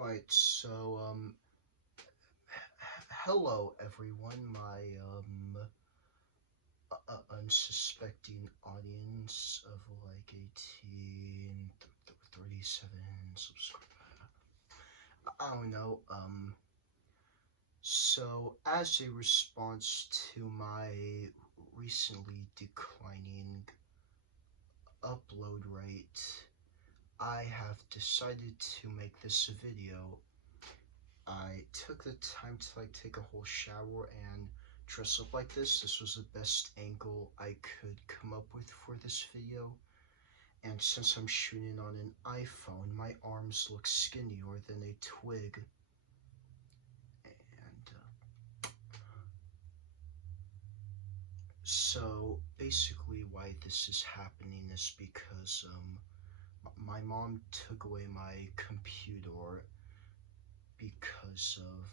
Alright, so, hello everyone, my, unsuspecting audience of like 18, 37 subscribers. I don't know, so as a response to my recently declining upload rate, I have decided to make this video. I took the time to like take a whole shower and dress up like this. This was the best angle I could come up with for this video. And since I'm shooting on an iPhone, my arms look skinnier than a twig. And so basically why this is happening is because my mom took away my computer because of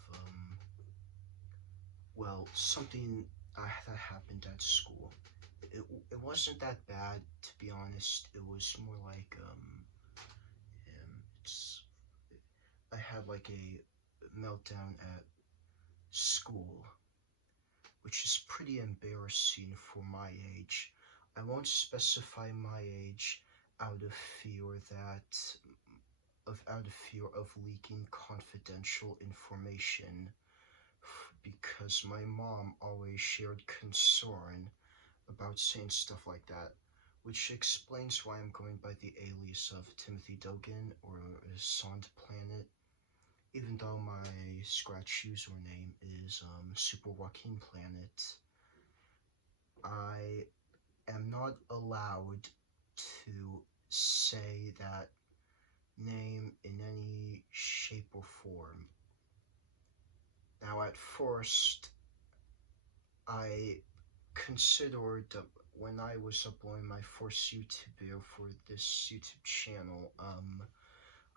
well, something that happened at school. It wasn't that bad, to be honest. It was more like it's I had like a meltdown at school, which is pretty embarrassing for my age. I won't specify my age out of fear of leaking confidential information, because my mom always shared concern about saying stuff like that, which explains why I'm going by the alias of Timothy Dogan or Sond Planet, even though my Scratch username is Super Joaquin Planet. I am not allowed to say that name in any shape or form. Now, at first, I considered when I was uploading my first YouTube video for this YouTube channel,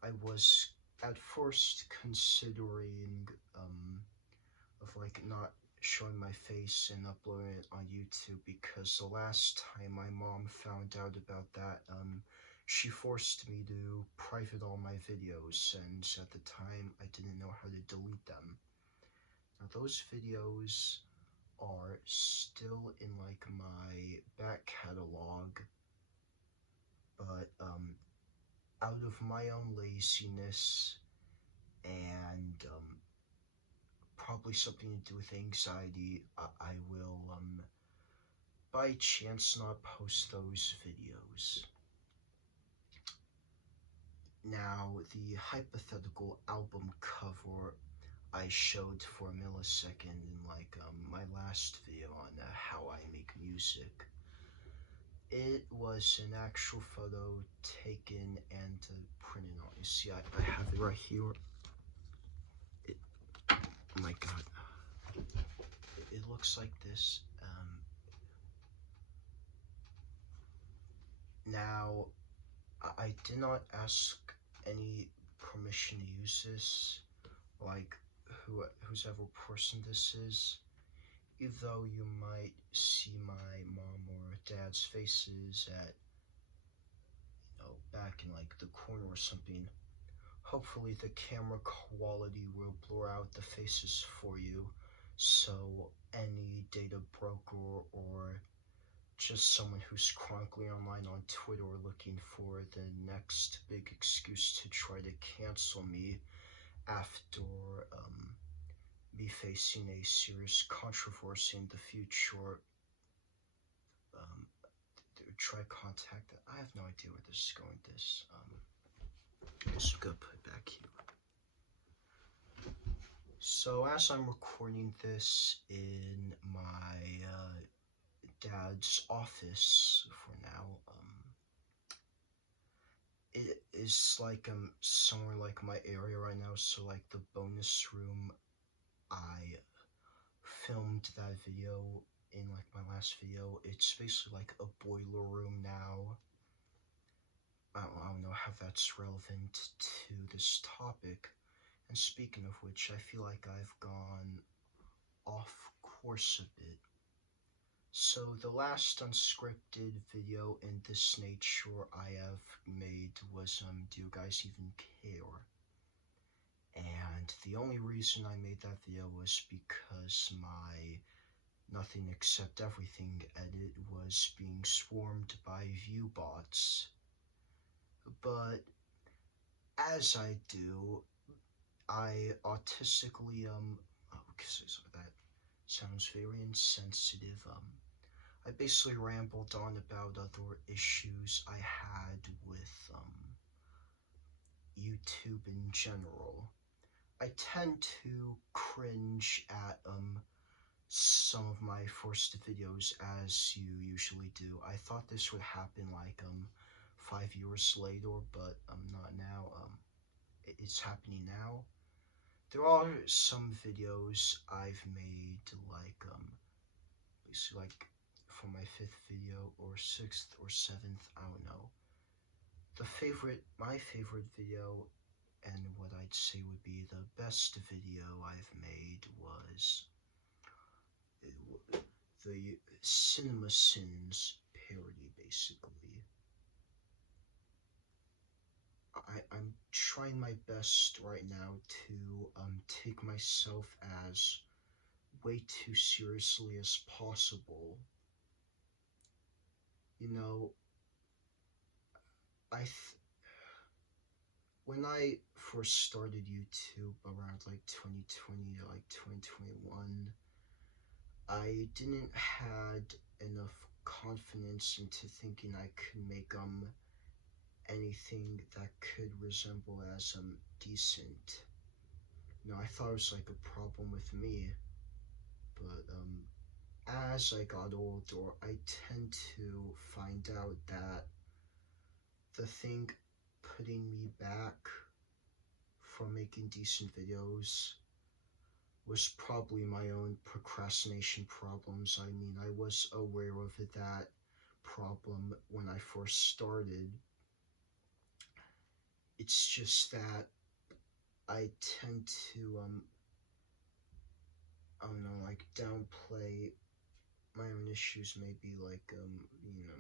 I was at first considering of like not showing my face and uploading it on YouTube, because the last time my mom found out about that, she forced me to private all my videos, and at the time I didn't know how to delete them. Now those videos are still in like my back catalog, but out of my own laziness and probably something to do with anxiety, I will by chance not post those videos. Now, the hypothetical album cover I showed for a millisecond in like my last video on how I make music, it was an actual photo taken and printed on. You see, I have it right here. Oh my god. It looks like this. Now, I did not ask any permission to use this, like whose ever person this is, even though you might see my mom or dad's faces at, back in like the corner or something. Hopefully the camera quality will blur out the faces for you, so any data broker or just someone who's chronically online on Twitter looking for the next big excuse to try to cancel me after me facing a serious controversy in the future, try contact. I have no idea where this is going. I'm just gonna put it back here. So as I'm recording this in my dad's office for now, it is like somewhere like my area right now. So like the bonus room, I filmed that video in like my last video. It's basically like a boiler room now. I don't know how that's relevant to this topic. And speaking of which, I feel like I've gone off course a bit. So the last unscripted video in this nature I have made was Do You Guys Even Care? and the only reason I made that video was because my Nothing Except Everything edit was being swarmed by viewbots. But as I do, I autistically, so that sounds very insensitive. I basically rambled on about other issues I had with, YouTube in general. I tend to cringe at, some of my first videos, as you usually do. I thought this would happen like 5 years later, but not now. It's happening now. There are some videos I've made like basically like for my 5th video or 6th or 7th, I don't know. My favorite video, and what I'd say would be the best video I've made, was the Cinema Sins parody, basically. I'm trying my best right now to take myself as way too seriously as possible. You know, when I first started YouTube around like 2020 to like 2021, I didn't had enough confidence into thinking I could make anything that could resemble as decent. You know, I thought it was like a problem with me, but as I got older, I tend to find out that the thing putting me back from making decent videos was probably my own procrastination problems. I mean, I was aware of that problem when I first started. It's just that I tend to, I don't know, like downplay my own issues, maybe like, you know,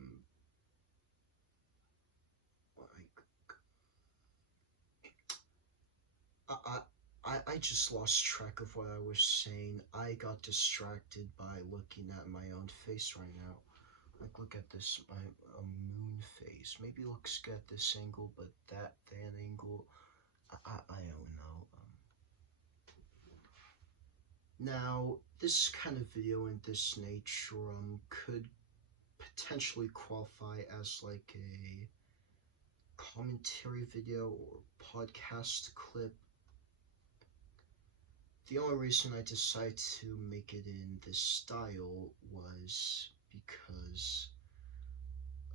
like, I just lost track of what I was saying. I got distracted by looking at my own face right now. Like, look at this, my moon face. Maybe it looks good at this angle, but that angle, I don't know. Now, this kind of video in this nature could potentially qualify as like a commentary video or podcast clip. The only reason I decided to make it in this style was because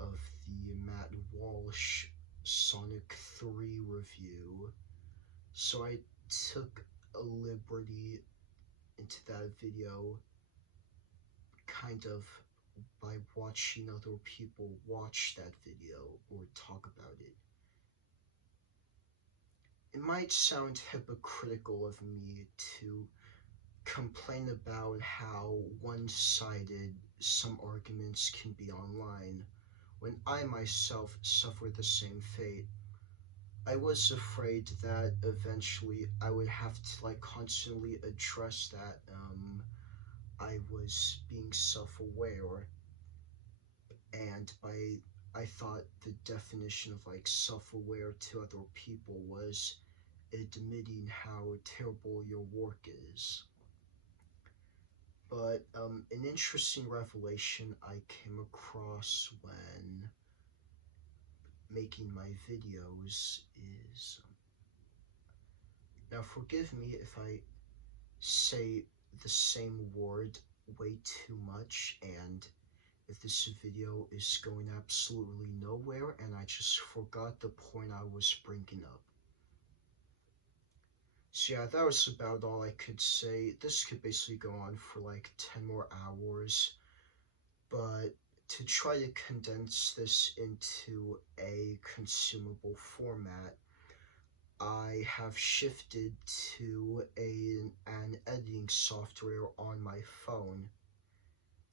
of the Matt Walsh Sonic 3 review. So I took a liberty into that video, kind of by watching other people watch that video or talk about it. It might sound hypocritical of me to complain about how one-sided some arguments can be online, when I myself suffer the same fate. I was afraid that eventually I would have to like constantly address that I was being self-aware, and I thought the definition of like self-aware to other people was admitting how terrible your work is. But an interesting revelation I came across when making my videos is, now forgive me if I say the same word way too much, and if this video is going absolutely nowhere and I just forgot the point I was bringing up. So yeah, that was about all I could say. This could basically go on for like 10 more hours, but to try to condense this into a consumable format, I have shifted to an editing software on my phone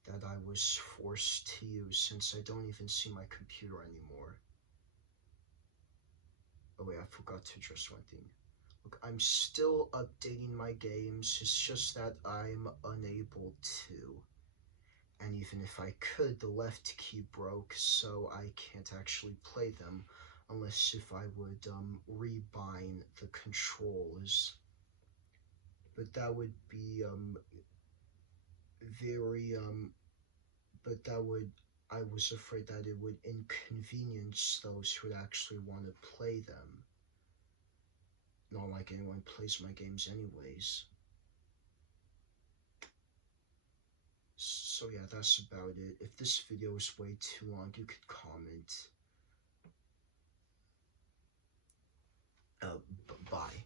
that I was forced to use since I don't even see my computer anymore. Oh wait, I forgot to address one thing. Look, I'm still updating my games, it's just that I'm unable to. And even if I could, the left key broke, so I can't actually play them unless if I would rebind the controllers. But that would be very but that would, I was afraid that it would inconvenience those who would actually want to play them. Not like anyone plays my games anyways. So yeah, that's about it. If this video is way too long, you could comment. Bye.